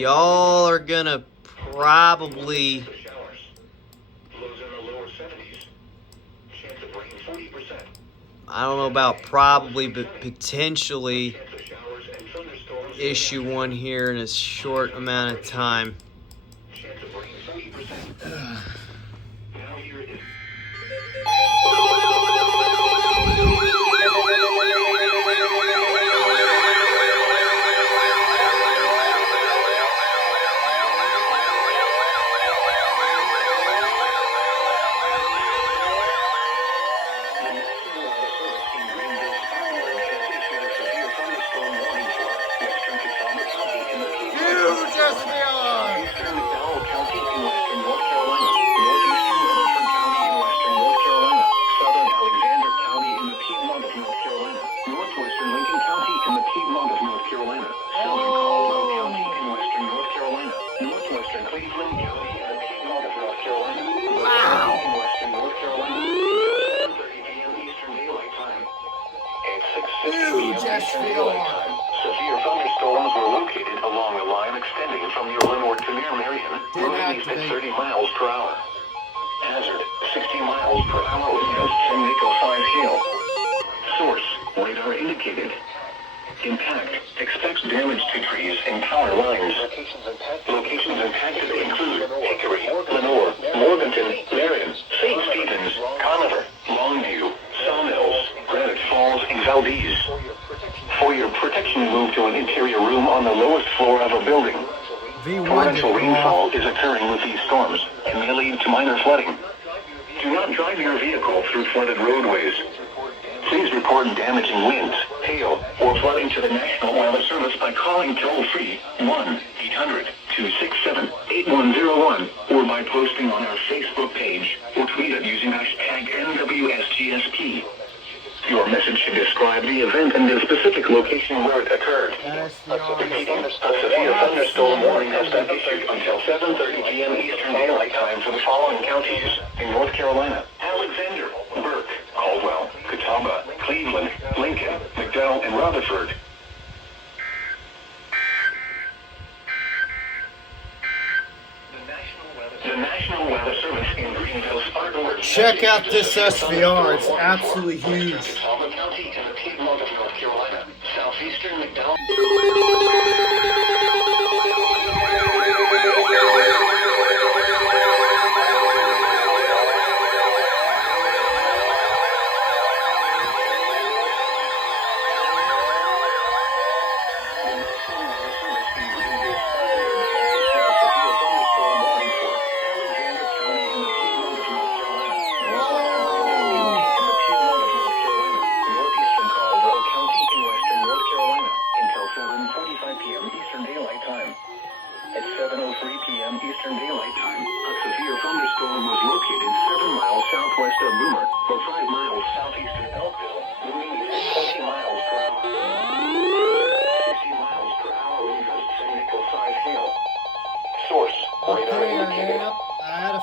Y'all are gonna probably, I don't know about probably, but potentially issue one here in a short amount of time. SVR. Severe thunderstorms were located along a line extending from your Linwood to near Marion, moving east at 30 miles per hour. Hazard, 60 miles per hour with gust and nickel 5 hail. Source, radar indicated. Impact, expects damage to trees and power lines. Locations impacted include Hickory, Lenore, Morganton, Marion, St. Stephen's, Conover, Longview, Sawmills, Granite Falls, and Valdez. For your protection, move to an interior room on the lowest floor of a building. Torrential rainfall is occurring with these storms and may lead to minor flooding. Do not drive your vehicle through flooded roadways. Please report damaging winds, hail, or flooding to the National Weather Service by calling toll-free 1-800-267-8101 or by posting on our Facebook page or tweet it using hashtag NWSGSP. Your message should describe the event and the specific location where it occurred. Repeating, a severe thunderstorm warning has been issued until 7:30 p.m. Eastern Daylight Time for the following counties in North Carolina: Alexander, Burke, Caldwell, Catawba, Cleveland, Lincoln, McDowell, and Rutherford. The National Weather Service in Greenville, Spartanburg. Check out this SVR, it's absolutely huge. Catawba County in the Piedmont of North Carolina, southeastern McDowell.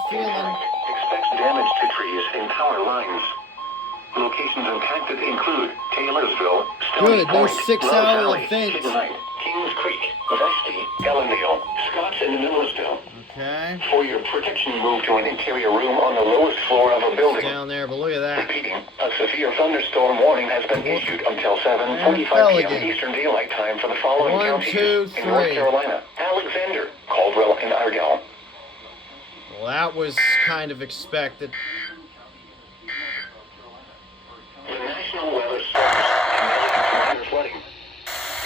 Expects damage to trees and power lines. Locations impacted include Taylorsville, Stony Point, Love Valley, Kidnight, Kings Creek, Vestey, Ellendale, Scotts, and Millersville. Okay. For your protection, move to an interior room on the lowest floor of a building. Down there, but look at that. Repeating, a severe thunderstorm warning has been issued until 7:45 p.m. Eastern Daylight Time for the following counties in North Carolina: Alexander, Caldwell, and Ardell. Well, that was kind of expected. The National Weather Service can lead to minor flooding.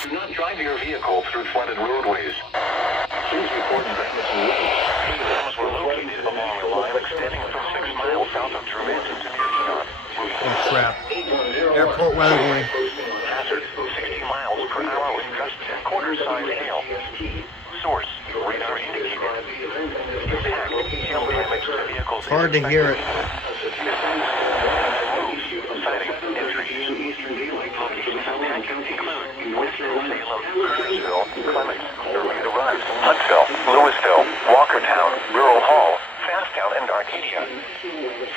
Do not drive your vehicle through flooded roadways. Please report damaging winds. Hailstones were located along a line extending from 6 miles south of Germantown to near Keon. Oh, crap. Airport weather warning. Hazard, 60 miles per hour with gusts and quarter-size hail. Source, radar indicated. Impact, hail damage to vehicles. Hard to hear it. Sighting, entries. Locations impacted include Winston, Salem, Kernersville, Clements, Bermuda Run, Huntsville, Louisville, Walkertown, Rural Hall, Fasttown, and Arcadia.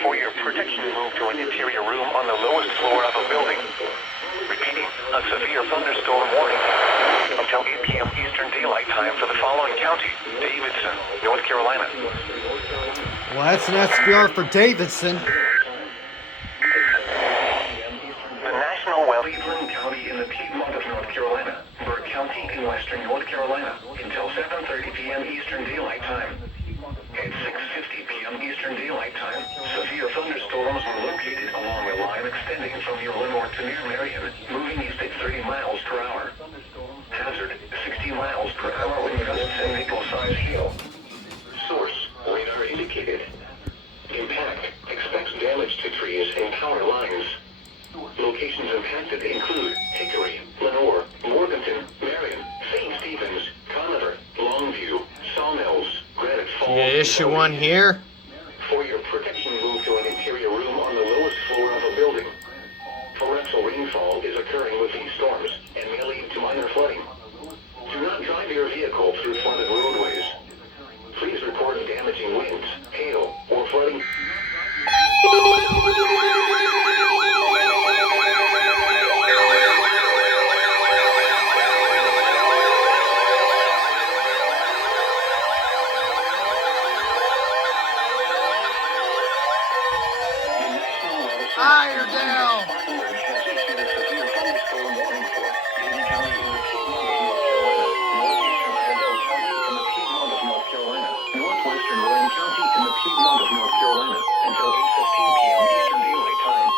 For your protection, move to an interior room on the lowest floor of a building. Repeating, a A severe thunderstorm warning until 8 p.m. Eastern Daylight Time for the following county: Davidson, North Carolina. Well, that's an SVR for Davidson. The National Weather: Cleveland County in the Piedmont of North Carolina, Burke County in western North Carolina, until 7:30 p.m. Eastern Daylight Time. At 6:50 p.m. Eastern Daylight Time, severe thunderstorms were located along a line extending from your Lenore to near Marion, moving east at 30 miles per hour. Hazard: 60 miles per hour wind gusts and nickel-sized hail. Source: radar indicated. Impact: expects damage to trees and power lines. Locations impacted include Hickory, Lenore, Morganton, Marion, St. Stephen's, Conover, Longview, Sawmills, Granite Falls. You issue one here. For your protection, move to an interior room on the lowest floor of a building. Torrential rainfall is occurring with these storms and may lead to minor flooding. Do not drive your vehicle through flooded roadways. Please report damaging winds, hail, or flooding. Iredale! Northwestern Rowan County in the Piedmont of North Carolina until 8:15 p.m. Eastern Daylight Time.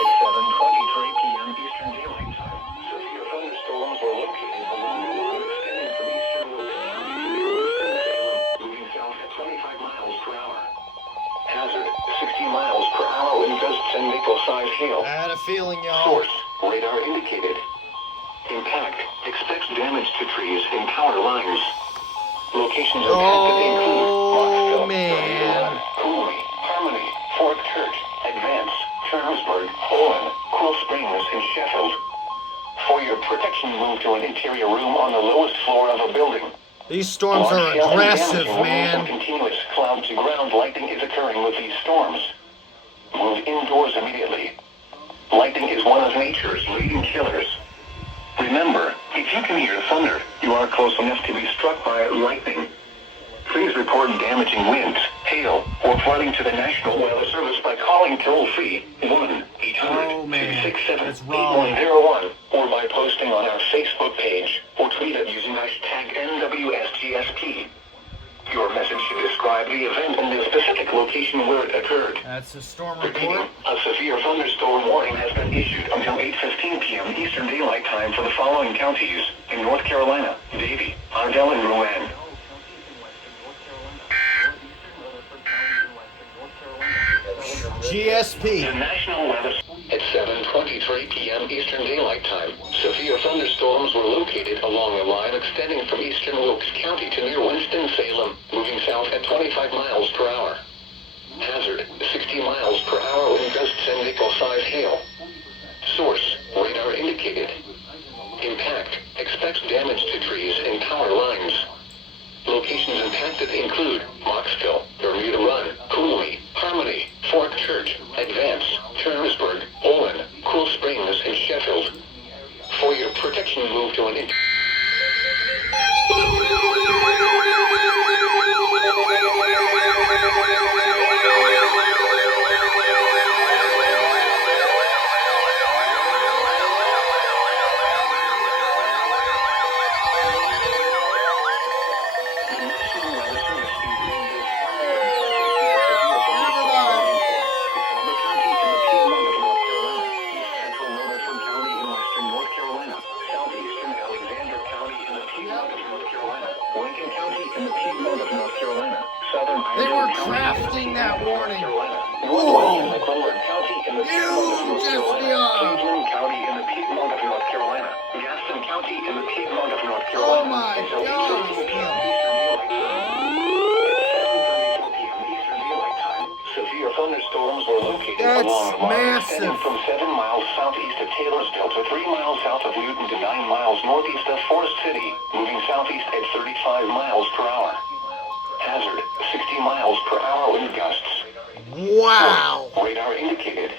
At 7:23 p.m. Eastern Daylight Time, severe thunderstorms were located along the line extending from eastern Wilkes County to near Winston-Salem, moving south at 25 miles per hour. Hazard: 60 miles per hour wind gusts and nickel-sized hail. I had a feeling, y'all. Source: radar indicated. Impact: expects damage to trees and power lines. Locations impacted include Marksville, man. Cooley, Harmony, Fort Church, Advance, Turnersburg, Owen, Cool Springs, and Sheffield. For your protection, move to an interior room on the lowest floor of a building. These storms are Large hail and aggressive, damaging winds and man. continuous cloud-to-ground lightning is occurring with these storms. Move indoors immediately. Lightning is one of nature's leading killers. Remember, if you can hear thunder, you are close enough to be struck by lightning. Please report damaging winds, hail, or flooding to the National Weather Service by calling toll-free 1-800-267-8101 or by posting on our Facebook page or tweet it using hashtag NWSGSP. Your message should describe the event and the specific location where it occurred. That's a storm Repeating, report. a severe thunderstorm warning has been issued until 8:15 p.m. Eastern Daylight Time for the following counties in North Carolina: Davie, Ardell, and Rowan. GSP. The National Weather at 7:23 p.m. Eastern Daylight Time. Severe thunderstorms were located along a line extending from eastern Wilkes County to near Winston-Salem, moving south at 25 miles per hour. Hazard: 60 miles per hour wind gusts and nickel-sized hail. Source: radar indicated. Impact: expects damage to trees and power lines. Locations impacted include Moxville, Bermuda Run, Cooley, Harmony, Fort Church, Advance, Turnersburg, Owen, Cool Springs, and Sheffield. For your protection, move to an They were crafting that warning. Whoa! Huge SVR. Cleveland County in the Piedmont of North Carolina. Gaston County in the Piedmont of North Oh Carolina. my Until gosh. 8:15 p.m. Eastern Daylight Time. 7:34 p.m. Eastern Daylight Time. Severe thunderstorms were located That's along the line massive. extending from 7 miles southeast of Taylorsville to 3 miles south of Newton to 9 miles northeast of Forest City, moving southeast at 35 miles per hour. Hazard: 60 miles per hour wind gusts. Wow. Radar indicated.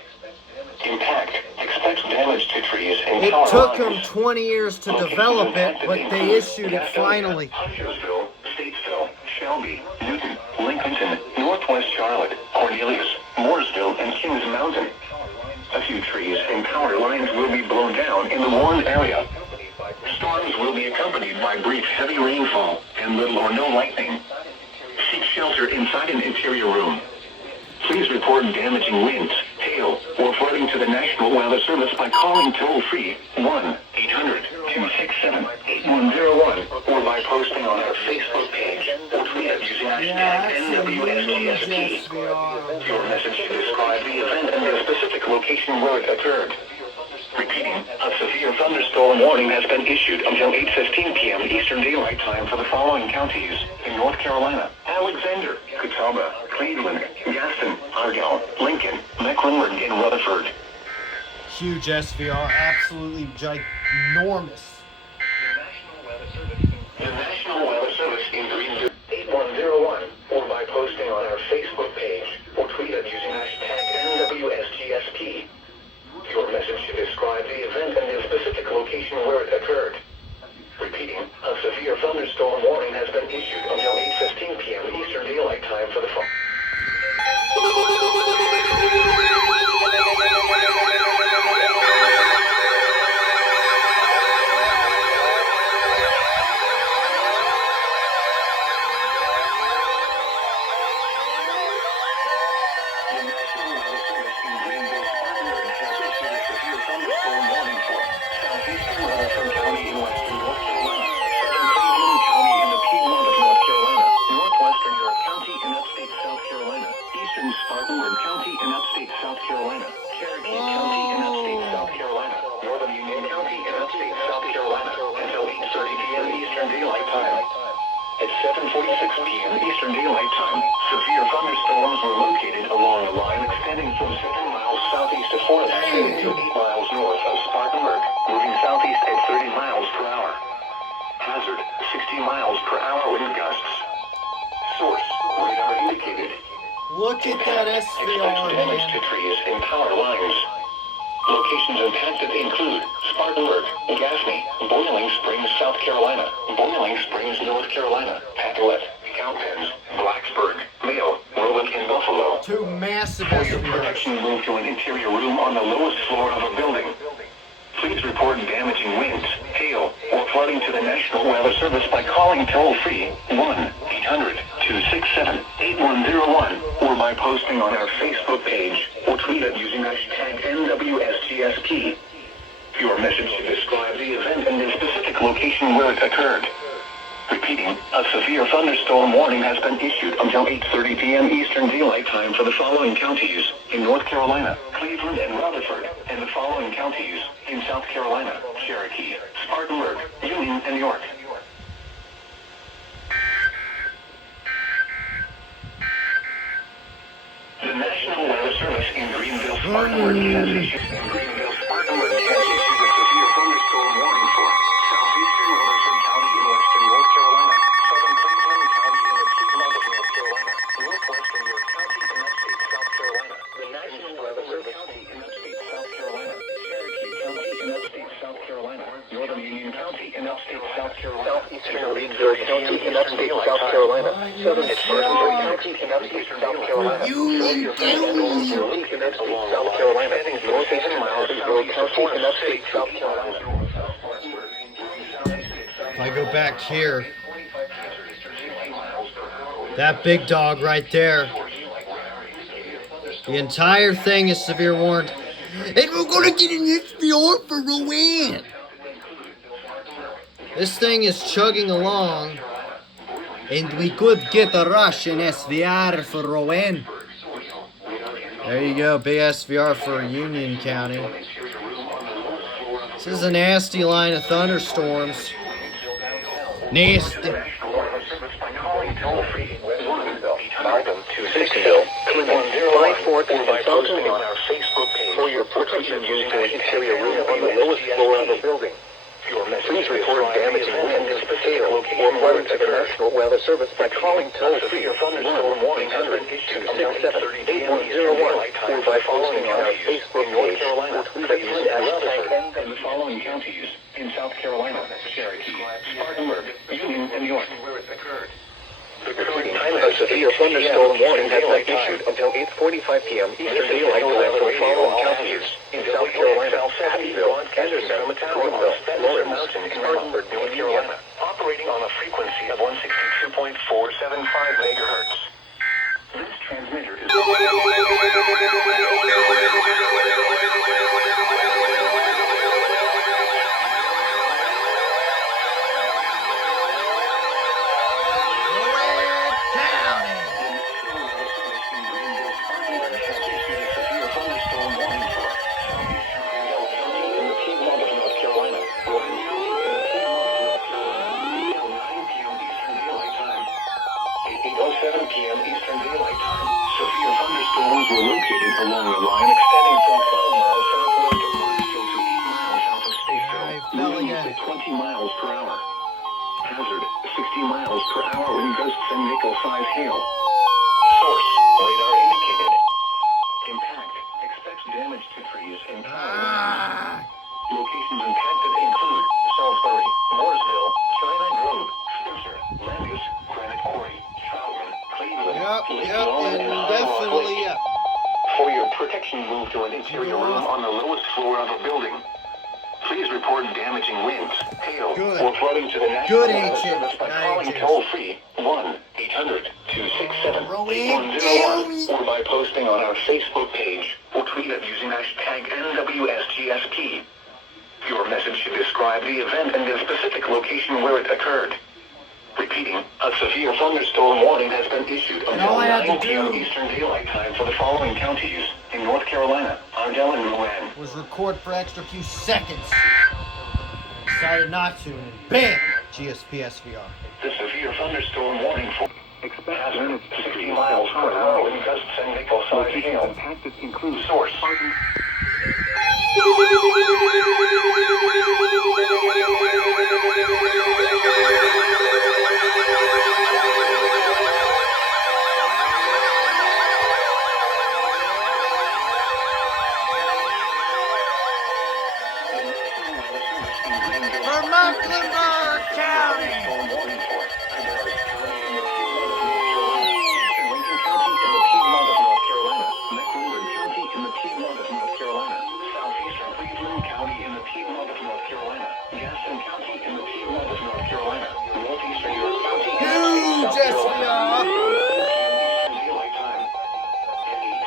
Impact: suspects damage to trees and It power took them lines. 20 years to develop it, but they issued it finally. Huntersville, Statesville, Shelby, Newton, Lincolnton, Northwest Charlotte, Cornelius, Mooresville, and Kings Mountain. A few trees and power lines will be blown down in the warned area. Storms will be accompanied by brief heavy rainfall and little or no lightning. Seek shelter inside an interior room. Please report damaging winds, hail, or flooding to the National Weather Service by calling toll-free 1-800-267-8101 or by posting on our Facebook page or tweet us using hashtag NWSGSP. Your message should describe the event and the specific location where it occurred. Repeating, a severe thunderstorm warning has been issued until 8:15 p.m. Eastern Daylight Time for the following counties in North Carolina: Alexander, Catawba, Cleveland, Gaston, Argyle, Lincoln, Mecklenburg, and Rutherford. Huge SVR, absolutely ginormous. The National Weather Service in Greenville 8101 or by posting on our Facebook page or tweet us using hashtag NWSGSP. Your message should describe the event and the specific location where it occurred. Repeating, a severe thunderstorm warning has been issued until 8:15 p.m. Eastern Daylight Time for the phone. At 7:46 p.m. Eastern Daylight Time, severe thunderstorms were located along a line extending from 7 miles southeast of Forest City to 8 miles north of Spartanburg, moving southeast at 30 miles per hour. Hazard, 60 miles per hour wind gusts. Source, radar indicated. Look at that SVR, Damage man. to trees and power lines. Locations impacted include Spartanburg, Gaffney, Boiling Springs, South Carolina, Boiling Springs, North Carolina, Pacolet, Cowpens, Blacksburg, Mayo, Roanoke, and Buffalo. Two massive For your SVRs. protection, move to an interior room on the lowest floor of a building. Please report damaging winds, hail, or flooding to the National Weather Service by calling toll-free 1-800-267-8101 or by posting on our Facebook page or tweet it using hashtag NWSGSP. Your message should describe the event and the specific location where it occurred. Repeating, a severe thunderstorm warning has been issued until 8:30 p.m. Eastern Daylight Time for the following counties in North Carolina, Cleveland, and Rutherford, and the following counties in South Carolina, Cherokee, Spartanburg, Union, and York. The National Weather Service in Greenville, Spartanburg has issued a severe thunderstorm warning for southeastern Rutherford County in western North Carolina, southern Cleveland County in the Piedmont of North Carolina, northwestern York County in upstate South Carolina, the National Weather Service County in upstate South Carolina, Cherokee County in upstate South Carolina, northern Union County in upstate South Carolina, southeastern Greenville County in upstate South Carolina, southern Spartanburg County in upstate South Carolina, South Carolina, northeastern Miles County in upstate South Carolina. If I go back here, that big dog right there, the entire thing is severe warned. And we're gonna get an SVR for Rowan. This thing is chugging along, and we could get a Russian SVR for Rowan. There you go, big SVR for Union County. This is a nasty line of thunderstorms. Nasty. For your protection, using an interior room on the lowest floor of a building. Please report damaging winds, hail, or flooding to the National Weather Service by calling toll-free 1-800-267-8101 or by posting on our Facebook page or tweet at in the following counties in South Carolina: Cherokee, Spartanburg, Union, and York. A severe thunderstorm warning has been issued until 8:45 p.m. Eastern Daylight Time for the following counties in South Carolina: Hatfield, Henderson, Greenville, Lawrence, Spartanburg, North Carolina. Operating on a frequency of 162.475 megahertz. This transmitter is... Were located along a line extending from 12 miles southwest of Marshall to 8 miles south of Statesville, moving at 20 miles per hour. Hazard, 60 miles per hour wind gusts and nickel-size hail. Source, radar indicated. Impact, expects damage to trees and power lines. Locations impacted include Salisbury, Mooresville, China Grove, Spencer, Landis, Granite Quarry, Troutman, Cleveland, Lake Lowland, and definitely yep. For your protection, move to an interior room on the lowest floor of a building. Please report damaging winds, hail, or flooding to the National Weather Service by calling toll-free 1-800-267-8101 or by posting on our Facebook page or tweet it using hashtag NWSGSP. Your message should describe the event and the specific location where it occurred. Repeating, a severe thunderstorm warning has been issued until 9 p.m. Eastern Daylight Time for the following counties in North Carolina: Ardell and Rowan. Was record for extra few seconds. Decided not to, and BAM! GSP SVR. The severe thunderstorm warning for hazard 60 miles per hour wind gusts and nickel-size hail. Impacted include source. Mecklenburg County. Huge SVR.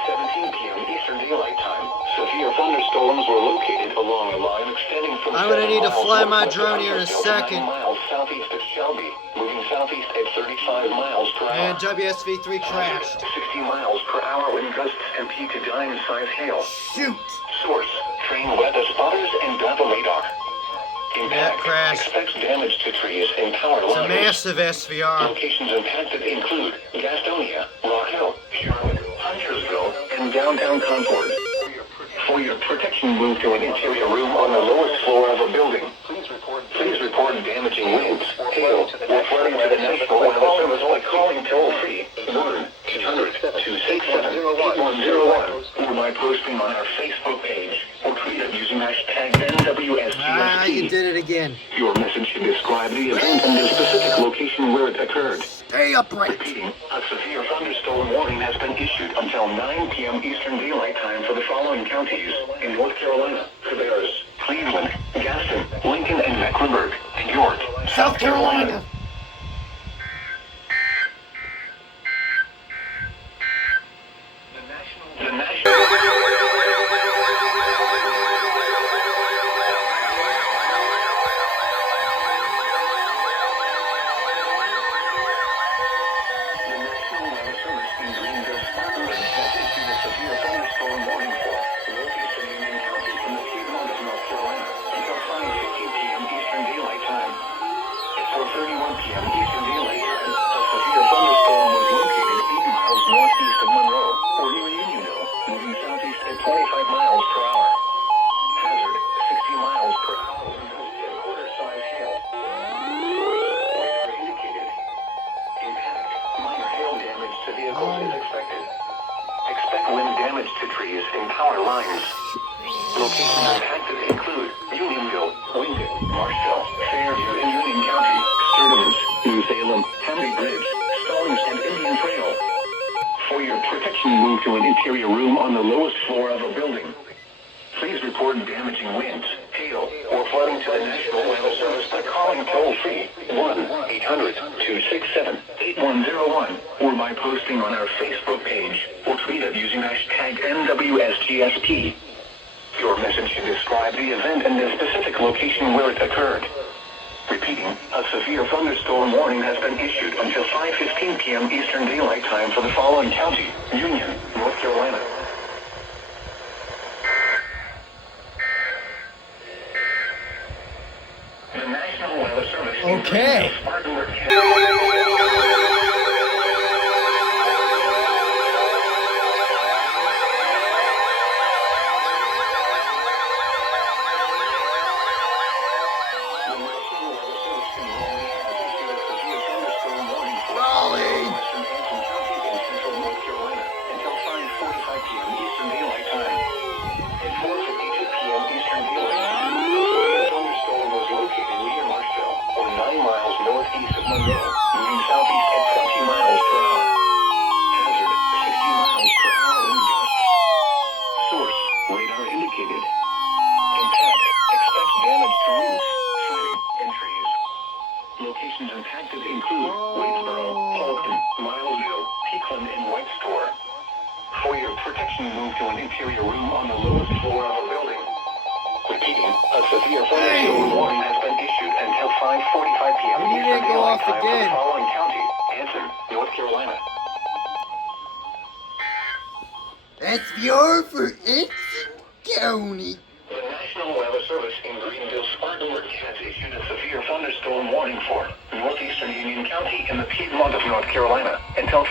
17 p.m. Eastern Daylight Time. Severe thunderstorms were located along a line extending from I'm gonna need to fly my drone here in a second. 9 miles southeast of Shelby, moving southeast at 35 miles per hour. And WSV3 crashed. 60 miles per hour wind gusts and peak to dime-size hail. Shoot! Source, train weather spotters and Doppler radar. Impact, crash. expects damage to trees and power lines. It's a massive SVR. Locations impacted include Gastonia, Rock Hill, Charlotte, Huntersville, and downtown Concord. For your protection, move to an interior room on the lowest floor of a building. Please report damaging winds, hail, or flooding to the National Weather Service by calling toll-free 1-800-267-8101 or by posting on our Facebook page or tweet it using hashtag NWSGSP. You did it again. Your message should describe the event and the specific location where it occurred. Stay upright. Repeating, a severe thunderstorm warning has been issued until 9 p.m. Eastern Daylight Time for the following counties in North Carolina: Cabarrus, Cleveland, Gaston, Lincoln, and Mecklenburg, and York, South Carolina. The national Weather Service in Greenville, Spartanburg has issued a severe thunderstorm warning for Northeast and Union counties in the Piedmont of North Carolina until 5:50 p.m. Eastern Daylight Time. For 31 to vehicles is expected. Expect wind damage to trees and power lines. Locations impacted include Unionville, Wingate, Marshall, Fairview in Union County, Sturdivant, New Salem, Henry Bridge, Stallings, and Indian Trail. For your protection, move to an interior room on the lowest floor of a building. Please report damaging winds, hail, or flooding to the National Weather Service by calling toll-free 1-800-267-8101 or by posting on our Facebook page or tweet it using hashtag NWSGSP. Your message should describe the event and the specific location where it occurred. Repeating, a severe thunderstorm warning has been issued until 5:15 p.m. Eastern Daylight Time for the following county: Union, North Carolina. The National Weather Service. Okay. Locations impacted include Waynesboro, Halton, Milesville, Peakland, and White Store. For your protection, move to an interior room on the lowest floor of a building. Repeating, a severe thunderstorm warning has been issued until 5:45 p.m. You need to Eastern go Daylight Oh, off Time for the again. following county: Anson, North Carolina. SVR for Anson County. The National Weather Service in Greenville, Spartanburg has issued a severe thunderstorm warning for northeastern Union County in the Piedmont of North Carolina until